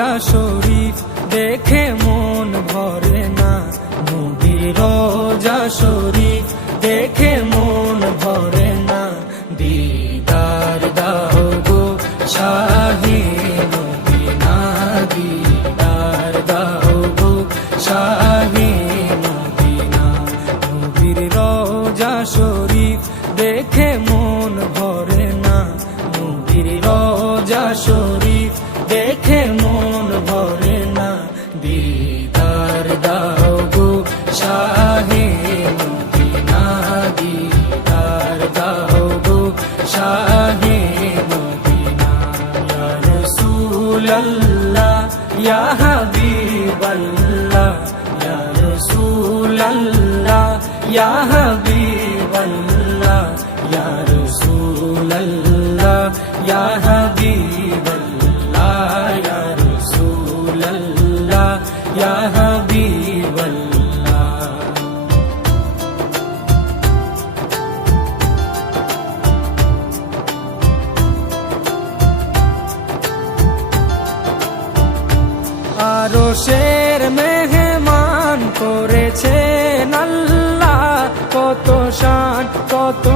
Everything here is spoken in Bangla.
রোজা শরীফ দেখে মন ভরে না, নবীর রোজা শরীফ দেখে মন ভরে না। দিদার দাও গো শাহে মদিনা, দিদার দাও গো শাহে মদিনা। নবীর রোজা শরীফ দেখে মন ভরে না, নবীর রোজা শরীফ দেখে মন ভরে না। দিদার দাও গো শাহে মদিনা, দিদার দাও গো শাহে মদিনা। ইয়া রাসূলাল্লাহ ইয়া হাবিবাল্লাহ, ইয়া রাসূলাল্লাহ ইয়া হাবিবাল্লাহ, ইয়া রাসূলাল্লাহ ইয়া হাবিবাল্লাহ, ইয়া রাসূলাল্লাহ ইয়া হাবিবাল্লাহ। আরশের মেহমান করেছেন আল্লাহ, কত শান কত